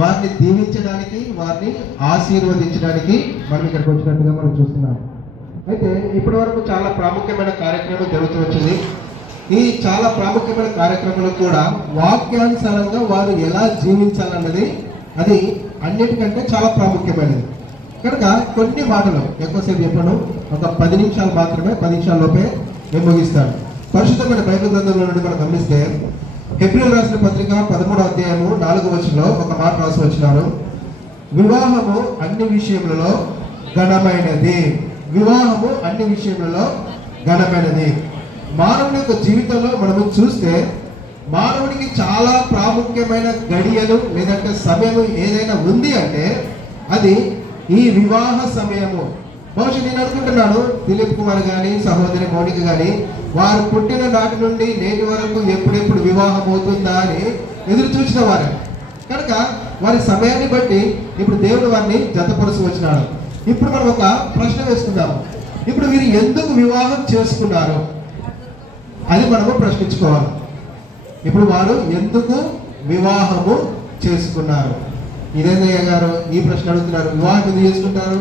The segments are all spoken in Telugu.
వారిని దీవించడానికి, వారిని ఆశీర్వదించడానికి మనం ఇక్కడికి వచ్చినట్టుగా మనం చూస్తున్నాం. అయితే ఇప్పటి వరకు చాలా ప్రాముఖ్యమైన కార్యక్రమం జరుగుతూ వచ్చింది. ఈ చాలా ప్రాముఖ్యమైన కార్యక్రమంలో కూడా వాక్యానుసారంగా వారు ఎలా జీవించాలన్నది అది అన్నిటికంటే చాలా ప్రాముఖ్యమైనది. కనుక కొన్ని మాటలు ఎక్కువసేపు చెప్పను, ఒక 10 నిమిషాలు మాత్రమే, 10 నిమిషాల లోపే నేను ముగిస్తాను. పరిశుద్ధమైన బైబిల్ గ్రంథంలో నుండి మనం గమనిస్తే హెబ్రీయులకు రాసిన పత్రిక 13వ అధ్యాయము 4వ వచనంలో ఒక మాట రాసి వచ్చినారు. వివాహము అన్ని విషయములలో ఘనమైనది. వివాహము అన్ని విషయములలో ఘనమైనది. మానవుని యొక్క జీవితంలో మనము చూస్తే మానవునికి చాలా ప్రాముఖ్యమైన గడియలు లేదంటే సమయము ఏదైనా ఉంది అంటే అది ఈ వివాహ సమయము. బహుశా నేను అనుకుంటున్నాను దిలీప్ కుమార్ కానీ సహోదరి మౌనిక కానీ వారు పుట్టిన నాటి నుండి నేటి వరకు ఎప్పుడెప్పుడు వివాహం అవుతుందా అని ఎదురు చూసిన వారే. కనుక వారి సమయాన్ని బట్టి ఇప్పుడు దేవుడు వారిని జతపరుచు వచ్చినాడు. ఇప్పుడు మనం ఒక ప్రశ్న వేసుకుందాము. ఇప్పుడు వీరు ఎందుకు వివాహం చేసుకున్నారు అది మనము ప్రశ్నించుకోవాలి. ఇప్పుడు వారు ఎందుకు వివాహము చేసుకున్నారు? ఇదేందయ్య గారు ఈ ప్రశ్న అడుగుతున్నారు. వివాహం ఎందుకు చేసుకుంటారు?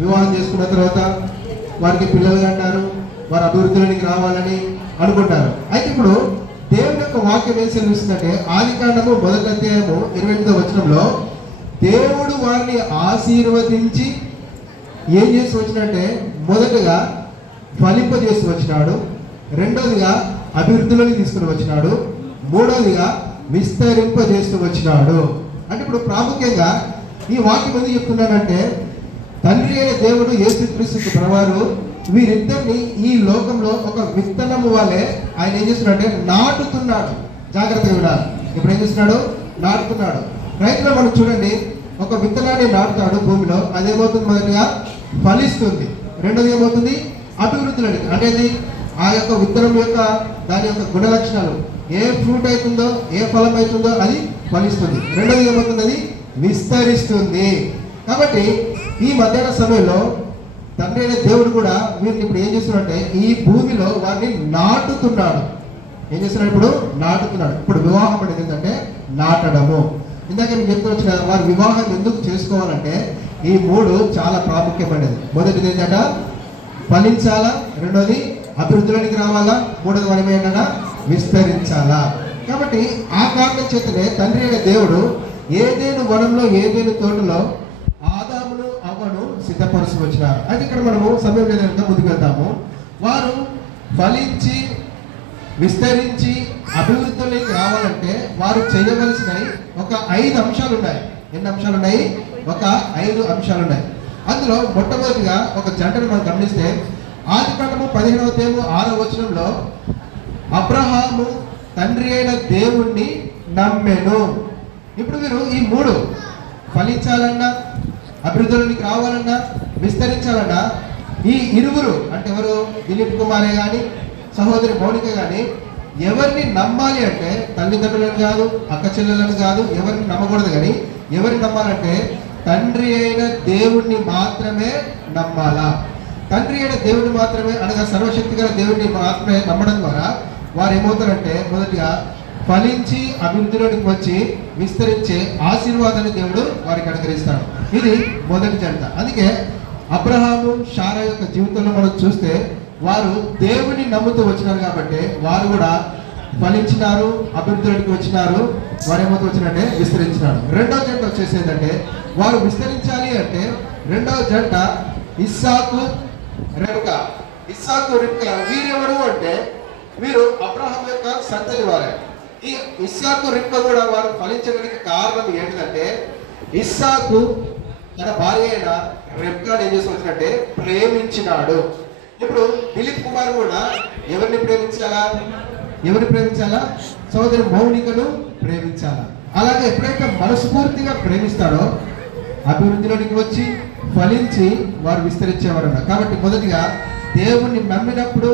వివాహం చేసుకున్న తర్వాత వారికి పిల్లలు అంటారు, వారు అభివృద్ధిలోనికి రావాలని అనుకుంటారు. అయితే ఇప్పుడు దేవుని యొక్క వాక్యం ఏం సెలవిస్తుందంటే ఆదికాండము 1వ అధ్యాయము 28వ వచనంలో దేవుడు వారిని ఆశీర్వదించి ఏం చేసి వచ్చినంటే మొదటగా ఫలింపజేసి వచ్చినాడు, రెండోదిగా అభివృద్ధిలోకి తీసుకుని వచ్చినాడు, మూడోదిగా విస్తరింపజేస్తూ వచ్చినాడు. అంటే ఇప్పుడు ప్రాముఖ్యంగా ఈ వాక్యం ఎందుకు చెప్తున్నానంటే తండ్రి అయిన దేవుడు యేసుక్రీస్తు ప్రభువారు వీరిద్దరిని ఈ లోకంలో ఒక విత్తనము వలె ఆయన ఏం చేస్తున్నాడంటే నాటుతున్నాడు. జాగ్రత్తగా వినాలి. ఇప్పుడు ఏం చేస్తున్నాడు? నాటుతున్నాడు. రైతులో మనం చూడండి, ఒక విత్తనాన్ని నాటుతాడు భూమిలో, అదేమవుతుంది? మొదటిగా ఫలిస్తుంది, రెండోది ఏమవుతుంది? అభివృద్ధిలోనికి. అంటే ఆ యొక్క విత్తనం యొక్క దాని యొక్క గుణ లక్షణాలు ఏ ఫ్రూట్ అవుతుందో, ఏ ఫలం అవుతుందో అది ఫలిస్తుంది. రెండోది ఏమవుతుంది? అది విస్తరిస్తుంది. కాబట్టి ఈ మధ్యాహ్న సమయంలో తండ్రి అయిన దేవుడు కూడా వీరిని ఇప్పుడు ఏం చేస్తున్నాడంటే ఈ భూమిలో వారిని నాటుతున్నాడు. ఏం చేస్తున్నాడు? ఇప్పుడు నాటుతున్నాడు. ఇప్పుడు వివాహం అనేది ఏంటంటే నాటడము. ఇందాక నేను చెప్తూ వచ్చిన వారు వివాహం ఎందుకు చేసుకోవాలంటే ఈ 3 చాలా ప్రాముఖ్యమైనది. మొదటిది ఏంటంటే ఫలించాలా, రెండోది అభివృద్ధిలోనికి రావాలా, మూడోది మనం ఏంటంటే విస్తరించాలా. కాబట్టి ఆ కారణం చేతనే తండ్రి అయిన దేవుడు ఏదేను వనంలో ఏదేను తోటలో ఆదామును అవ్వను సిద్ధపరుచు వచ్చినారు. అయితే ఇక్కడ మనము సమయం లేదంటే ముందుకు వెళ్తాము. వారు ఫలించి విస్తరించి అభివృద్ధిలోకి రావాలంటే వారు చేయవలసిన ఒక 5 అంశాలు ఉన్నాయి. ఎన్ని అంశాలు ఉన్నాయి? ఒక 5 అంశాలు ఉన్నాయి. అందులో మొట్టమొదటిగా ఒక జంటను మనం గమనిస్తే ఆదికాండము 15వ అధ్యాయము 6వ వచనంలో అబ్రహాము తండ్రి అయిన దేవుణ్ణి నమ్మెను. ఇప్పుడు వీరు ఈ 3 ఫలించాలన్నా, అభివృద్ధిలోనికి రావాలన్నా, విస్తరించాలన్నా ఈ ఇరువురు అంటే ఎవరు? దిలీప్ కుమారే కానీ సహోదరి మౌనిక కానీ ఎవరిని నమ్మాలి అంటే తల్లిదండ్రులను కాదు, అక్క చెల్లెలను కాదు, ఎవరిని నమ్మకూడదు. కానీ ఎవరిని నమ్మాలంటే తండ్రి అయిన దేవుణ్ణి మాత్రమే నమ్మాలా. తండ్రి అయిన దేవుడిని మాత్రమే అనగా సర్వశక్తి గల దేవుడిని మాత్రమే నమ్మడం ద్వారా వారు ఏమవుతారంటే మొదటిగా ఫలించి అభివృద్ధిలోనికి వచ్చి విస్తరించే ఆశీర్వాదాన్ని దేవుడు వారికి అనుగ్రహిస్తాడు. ఇది మొదటి జంట. అందుకే అబ్రహాము శారా యొక్క జీవితంలో మనం చూస్తే వారు దేవుని నమ్ముతూ వచ్చినారు కాబట్టి వారు కూడా ఫలించినారు, అభివృద్ధిలోకి వచ్చినారు. వారు ఏమవుతూ వచ్చినట్టే విస్తరించినారు. రెండవ జంట వచ్చేసేదంటే వారు విస్తరించాలి అంటే రెండవ జంట ఇస్సాకు రెబ్కా. ఇస్సాకు రెబ్కా వీరెవరు అంటే వీరు అబ్రహాం యొక్క సంతతి వారే. ఈ ఇస్సాకు రెబ్కా కూడా వారు ఫలించడానికి కారణం ఏంటంటే ఇస్సాకు తన భార్య అయిన రెబ్కాను ఏం చేసి వచ్చినట్టే ప్రేమించినాడు. ఇప్పుడు దిలీప్ కుమార్ కూడా ఎవరిని ప్రేమించాలా? సహోదరి మౌనికను ప్రేమించాలా. అలాగే ఎప్పుడైతే మనస్ఫూర్తిగా ప్రేమిస్తాడో అభివృద్ధిలోనికి వచ్చి ఫలించి వారు విస్తరించేవారన్న. కాబట్టి మొదటిగా దేవుణ్ణి నమ్మినప్పుడు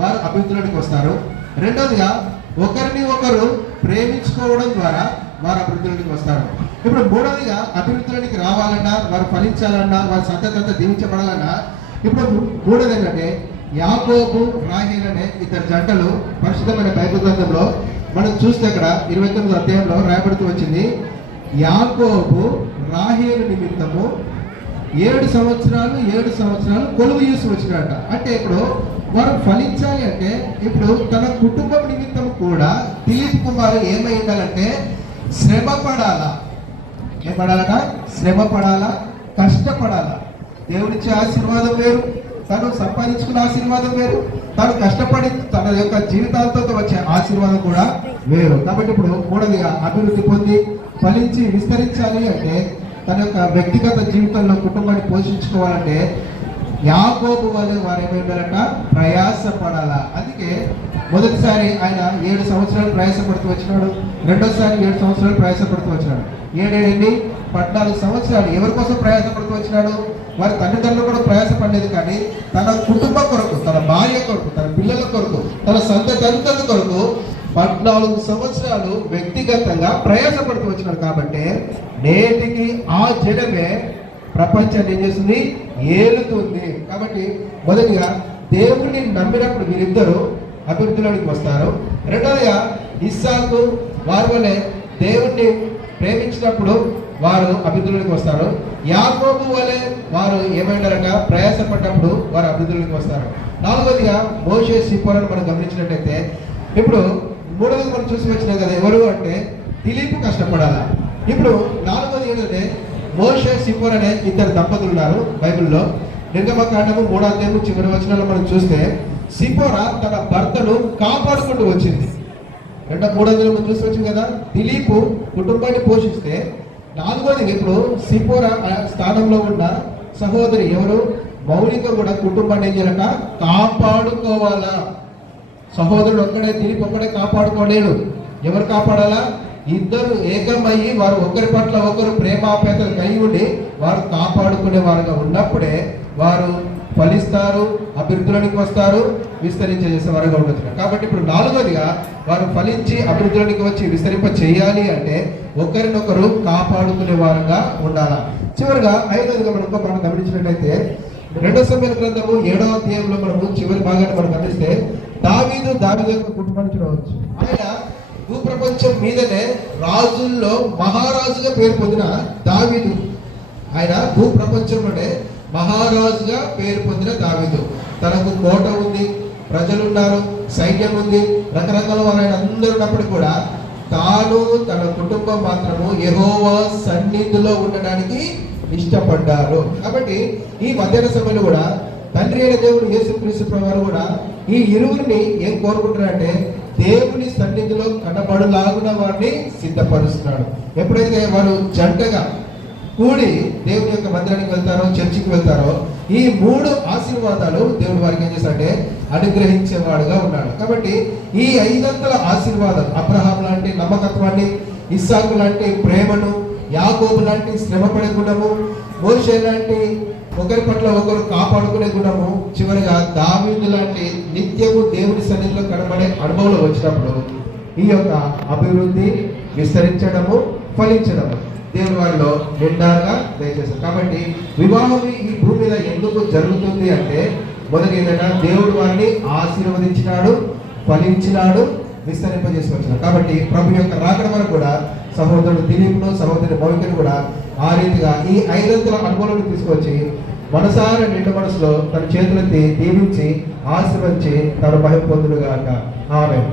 వారు అభివృద్ధిలోనికి వస్తారు. రెండోదిగా ఒకరిని ఒకరు ప్రేమించుకోవడం ద్వారా వారు అభివృద్ధిలోనికి వస్తారు. ఇప్పుడు మూడోదిగా అభివృద్ధిలోనికి రావాలన్నా, వారు ఫలించాలన్నా, వారి సంతతి దీవించబడాలన్నా ఇప్పుడు మూడోది ఏంటంటే యాకోబు రాహేల్ అనే 2 జంటలు పరిశుద్ధమైన బైబిల్ గ్రంథంలో మనం చూస్తే అక్కడ 29వ అధ్యాయంలో రాయబడుతూ వచ్చింది. యాకోబు రాహేలు నిమిత్తము 7 సంవత్సరాలు కొలువు చేసి వచ్చినట. అంటే ఇప్పుడు వారు ఫలించాలి అంటే ఇప్పుడు తన కుటుంబం నిమిత్తం కూడా దిలీప్ కుమార్ ఏమై ఉండాలంటే శ్రమ పడాలా. ఏం పడాలట? శ్రమ పడాలా, కష్టపడాలా. దేవుడిచ్చే ఆశీర్వాదం వేరు, తను సంపాదించుకున్న ఆశీర్వాదం వేరు, తను కష్టపడి తన యొక్క జీవితాలతో వచ్చే ఆశీర్వాదం కూడా వేరు. కాబట్టి ఇప్పుడు మూడవదిగా అభివృద్ధి పొంది ఫలించి విస్తరించాలి అంటే తన యొక్క వ్యక్తిగత జీవితంలో కుటుంబాన్ని పోషించుకోవాలంటే యాకోబు వలె వారు ఏమైందంట? ప్రయాసపడాలా. అందుకే మొదటిసారి ఆయన 7 సంవత్సరాలు ప్రయాసపడుతూ వచ్చినాడు, రెండోసారి 7 సంవత్సరాలు ప్రయాసపడుతూ వచ్చినాడు. 14 సంవత్సరాలు ఎవరి కోసం ప్రయాసపడుతూ వచ్చినాడు? వారి తల్లిదండ్రులు కూడా ప్రయాసపడలేదు, కానీ తన కుటుంబం కొరకు, తన భార్య కొరకు, తన పిల్లల కొరకు, తన సంతతి కొరకు 14 సంవత్సరాలు వ్యక్తిగతంగా ప్రయాసపడుతూ వచ్చినాడు. కాబట్టి నేటికి ఆ జనమే ప్రపంచాన్ని ఏం చేస్తుంది? ఏలుతుంది. కాబట్టి మొదటిగా దేవుణ్ణి నమ్మినప్పుడు వీరిద్దరూ అభివృద్ధిలోనికి వస్తారు. రెండవదిగా ఇస్సాకు వారి వలె దేవుణ్ణి ప్రేమించినప్పుడు వారు అభివృద్ధిలోనికి వస్తారు. యాకోబు వలె వారు ఏమైనారట? ప్రయాసపడ్డప్పుడు వారు అభివృద్ధిలోనికి వస్తారు. నాలుగవదిగా మోషే సిపోరాను మనం గమనించినట్టయితే ఇప్పుడు మూడవది మనం చూసి వచ్చినాం కదా, ఎవరు అంటే దిలీప్ కష్టపడాలా. ఇప్పుడు నాలుగవది ఏంటంటే మోషే సిపోరా అనే 2 దంపతులు ఉన్నారు బైబిల్లో. నిర్గమకాండము 3వ అధ్యాయము చివరి వచనాల్లో మనం చూస్తే సిపోరా తన భర్తను కాపాడుకుంటూ వచ్చింది. 3వ అధ్యాయంలో చూసి వచ్చింది కదా, దిలీప్ కుటుంబాన్ని పోషిస్తే. నాలుగోది ఇప్పుడు సిపోరా స్థానంలో ఉన్న సహోదరి ఎవరు? మౌలిక కూడా కుటుంబాన్ని ఏం చేయాలట? కాపాడుకోవాలా. సహోదరుడు ఒక్కడే, దిలీప్ ఒక్కడే కాపాడుకోలేడు. ఎవరు కాపాడాలా? ఇద్దరు ఏకమయ్యి వారు ఒకరి పట్ల ఒకరు ప్రేమాప్యాయతలు కలిగి ఉండి వారు కాపాడుకునే వారుగా ఉన్నప్పుడే వారు ఫలిస్తారు, అభివృద్ధిలోనికి వస్తారు, విస్తరించేసే వారుగా ఉండొచ్చు. కాబట్టి ఇప్పుడు నాలుగోదిగా వారు ఫలించి అభివృద్ధిలోనికి వచ్చి విస్తరింప చేయాలి అంటే ఒకరినొకరు కాపాడుకునే వారుగా ఉండాలా. చివరిగా ఐదవదిగా మనం గమనించినట్లయితే 2 సమూయేలు గ్రంథము 7వ అధ్యాయంలో మనము చివరి భాగాన్ని మనం గమనిస్తే దావీదు యొక్క కుటుంబాన్ని చూడవచ్చు. ఆయన భూప్రపంచం మీదనే రాజుల్లో మహారాజుగా పేరు పొందిన దావీదు. ఆయన భూప్రపంచంలోనే మహారాజుగా పేరు పొందిన దావీదు. తనకు కోట ఉంది, ప్రజలు ఉన్నారు, సైన్యం ఉంది, రకరకాల వారు ఆయన అందరూ ఉన్నప్పుడు కూడా తాను తన కుటుంబం మాత్రము యెహోవా సన్నిధిలో ఉండడానికి ఇష్టపడ్డారు. కాబట్టి ఈ మధ్యాహ్న సమయంలో కూడా తండ్రి అయిన దేవుడు యేసుక్రీస్తు ప్రభువు కూడా ఈ ఇరువురిని ఏం కోరుకుంటున్నారంటే దేవుని సన్నిధిలో కనబడులాగున వారిని సిద్ధపరుస్తున్నాడు. ఎప్పుడైతే వారు జంటగా కూడి దేవుని యొక్క మందిరానికి వెళ్తారో, చర్చికి వెళ్తారో, ఈ 3 ఆశీర్వాదాలు దేవుడు వారికి ఏం చేస్తాడంటే అనుగ్రహించేవాడుగా ఉన్నాడు. కాబట్టి ఈ 5 ఆశీర్వాదాలు అబ్రహాం లాంటి నమ్మకత్వాన్ని, ఇస్సాకు లాంటి ప్రేమను, యాకోబు లాంటి శ్రమపడే గుణము, మోషే లాంటి ఒకరి పట్ల ఒకరు కాపాడుకునే గుణము, చివరిగా దావీదు లాంటి నిత్యము దేవుని సన్నిధిలో కనబడే అనుభవంలో వచ్చినప్పుడు ఈ యొక్క అభివృద్ధి, విస్తరించడము, ఫలించడము దేవుని వారిలో నిండాగా దయచేస్తారు. కాబట్టి వివాహం ఈ భూమి మీద ఎందుకు జరుగుతుంది అంటే మొదటి ఏంటంటే దేవుడు వారిని ఆశీర్వదించినాడు, ఫలించినాడు, విస్తరింపజేసుకొచ్చినాడు. కాబట్టి ప్రభు యొక్క రాకడ వరకు కూడా సహోదరుడు దిలీప్ను, సహోదరుడు మౌలికను కూడా ఆ రీతిగా ఈ 5 అనుభవాలను తీసుకొచ్చి మనసారా నిండు మనసులో తన చేతులెత్తి దీవించి ఆశీర్వదించి తన భయం పొందుడుగాక. ఆమేన్.